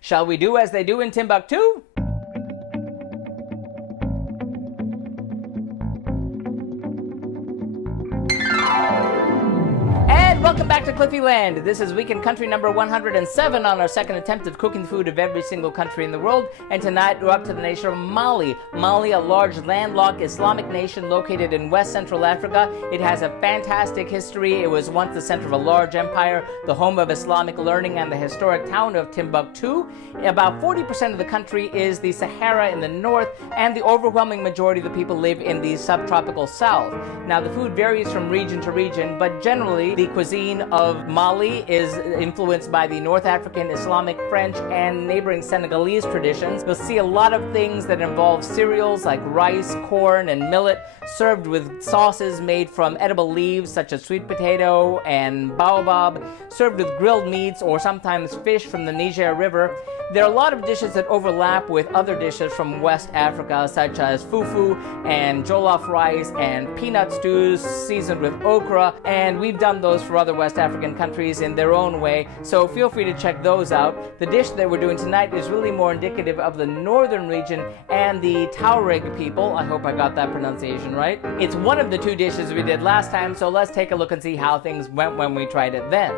Shall we do as they do in Timbuktu? Welcome back to Cliffieland. This is Weekend Country number 107 on our second attempt of cooking the food of every single country in the world. And tonight we're up to the nation of Mali. Mali, a large landlocked Islamic nation located in West Central Africa. It has a fantastic history. It was once the center of a large empire, the home of Islamic learning, and the historic town of Timbuktu. About 40% of the country is the Sahara in the north, and the overwhelming majority of the people live in the subtropical south. Now, the food varies from region to region, but generally the cuisine of Mali is influenced by the North African, Islamic, French, and neighboring Senegalese traditions. You'll see a lot of things that involve cereals like rice, corn, and millet, served with sauces made from edible leaves such as sweet potato and baobab, served with grilled meats or sometimes fish from the Niger River. There are a lot of dishes that overlap with other dishes from West Africa, such as fufu and jollof rice and peanut stews seasoned with okra, and we've done those for other West African countries in their own way, so feel free to check those out. The dish that we're doing tonight is really more indicative of the northern region and the Tuareg people. I hope I got that pronunciation right. It's one of the two dishes we did last time, so let's take a look and see how things went when we tried it then.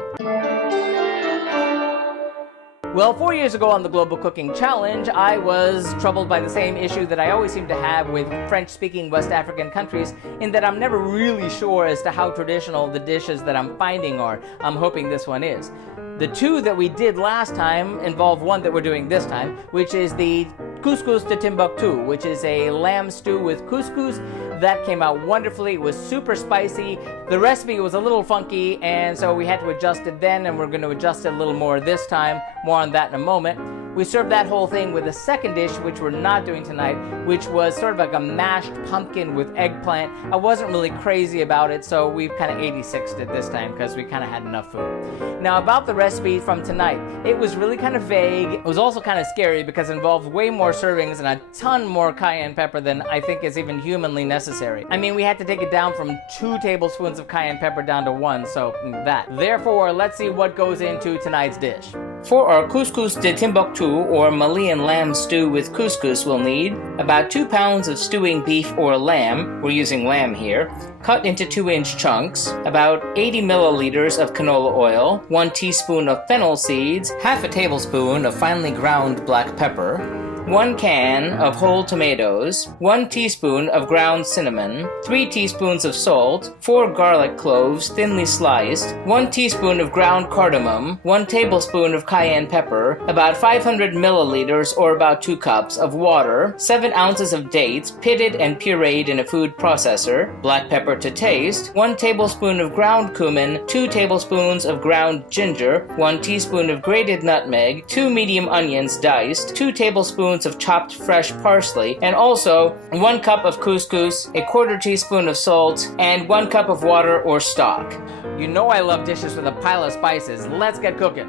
Well, 4 years ago on the Global Cooking Challenge, I was troubled by the same issue that I always seem to have with French-speaking West African countries, in that I'm never really sure as to how traditional the dishes that I'm finding are. I'm hoping this one is. The two that we did last time involve one that we're doing this time, which is the Couscous de Timbuktu, which is a lamb stew with couscous. That came out wonderfully. It was super spicy. The recipe was a little funky, and so we had to adjust it then, and we're going to adjust it a little more this time. More on that in a moment. We served that whole thing with a second dish, which we're not doing tonight, which was sort of like a mashed pumpkin with eggplant. I wasn't really crazy about it, so we've kind of 86'd it this time because we kind of had enough food. Now, about the recipe from tonight, it was really kind of vague. It was also kind of scary because it involved way more servings and a ton more cayenne pepper than I think is even humanly necessary. I mean, we had to take it down from 2 tablespoons of cayenne pepper down to 1, so that. Therefore, let's see what goes into tonight's dish. For our Couscous de Timbuktu, or Malian lamb stew with couscous, we'll need about 2 pounds of stewing beef or lamb, we're using lamb here, cut into 2-inch chunks, about 80 milliliters of canola oil, 1 teaspoon of fennel seeds, half a tablespoon of finely ground black pepper, 1 can of whole tomatoes, 1 teaspoon of ground cinnamon, 3 teaspoons of salt, 4 garlic cloves thinly sliced, 1 teaspoon of ground cardamom, 1 tablespoon of cayenne pepper, about 500 milliliters or about 2 cups of water, 7 ounces of dates pitted and pureed in a food processor, black pepper to taste, 1 tablespoon of ground cumin, 2 tablespoons of ground ginger, 1 teaspoon of grated nutmeg, 2 medium onions diced, 2 tablespoons of chopped fresh parsley, and also 1 cup of couscous, a 1/4 teaspoon of salt, and 1 cup of water or stock. You know I love dishes with a pile of spices. Let's get cooking.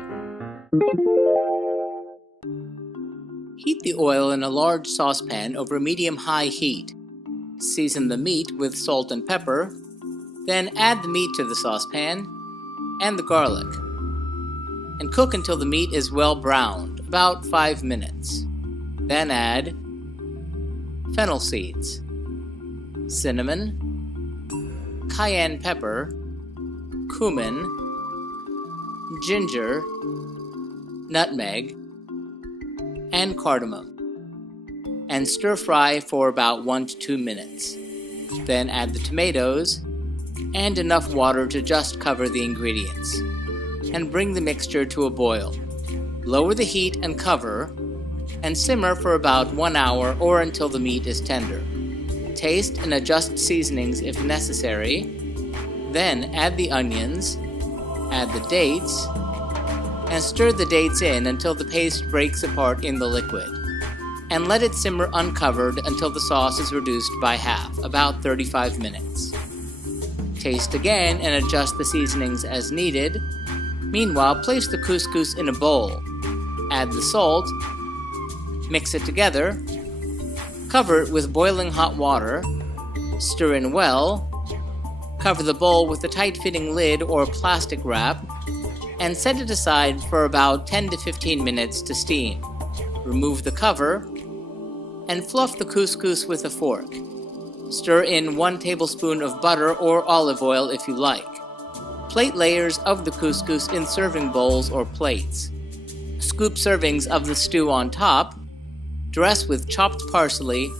Heat the oil in a large saucepan over medium-high heat. Season the meat with salt and pepper, then add the meat to the saucepan and the garlic, and cook until the meat is well browned, about 5 minutes. Then add fennel seeds, cinnamon, cayenne pepper, cumin, ginger, nutmeg, and cardamom, and stir fry for about 1 to 2 minutes. Then add the tomatoes and enough water to just cover the ingredients, and bring the mixture to a boil. Lower the heat and cover, and simmer for about 1 hour or until the meat is tender. Taste and adjust seasonings if necessary. Then add the onions, add the dates, and stir the dates in until the paste breaks apart in the liquid. And let it simmer uncovered until the sauce is reduced by half, about 35 minutes. Taste again and adjust the seasonings as needed. Meanwhile, place the couscous in a bowl. Add the salt, mix it together, cover it with boiling hot water, stir in well, cover the bowl with a tight-fitting lid or plastic wrap, and set it aside for about 10 to 15 minutes to steam. Remove the cover and fluff the couscous with a fork. Stir in 1 tablespoon of butter or olive oil if you like. Plate layers of the couscous in serving bowls or plates. Scoop servings of the stew on top. Dress with chopped parsley.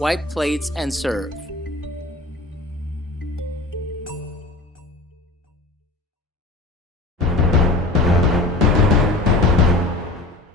Wipe plates and serve.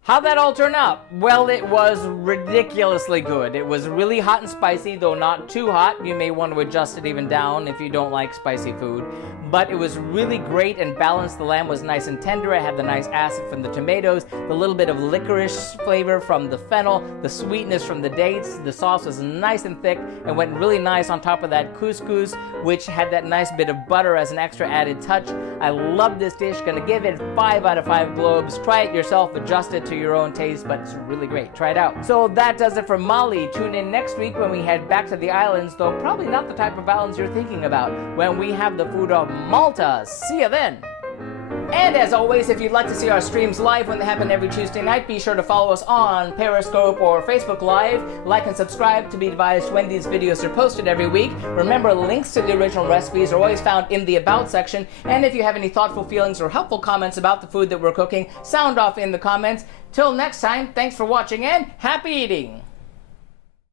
How'd that all turn out? Well, it was ridiculously good. It was really hot and spicy, though not too hot. You may want to adjust it even down if you don't like spicy food. But it was really great and balanced. The lamb was nice and tender. I had the nice acid from the tomatoes, the little bit of licorice flavor from the fennel, the sweetness from the dates. The sauce was nice and thick and went really nice on top of that couscous, which had that nice bit of butter as an extra added touch. I love this dish. Gonna give it 5 out of 5 globes. Try it yourself, adjust it to your own taste, but it's really great. Try it out. So that does it for Mali. Tune in next week when we head back to the islands, though probably not the type of islands you're thinking about, when we have the food of Malta. See you then. And as always, if you'd like to see our streams live when they happen every Tuesday night, be sure to follow us on Periscope or Facebook Live. Like and subscribe to be advised when these videos are posted every week. Remember, links to the original recipes are always found in the About section. And if you have any thoughtful feelings or helpful comments about the food that we're cooking, sound off in the comments. Till next time, thanks for watching and happy eating!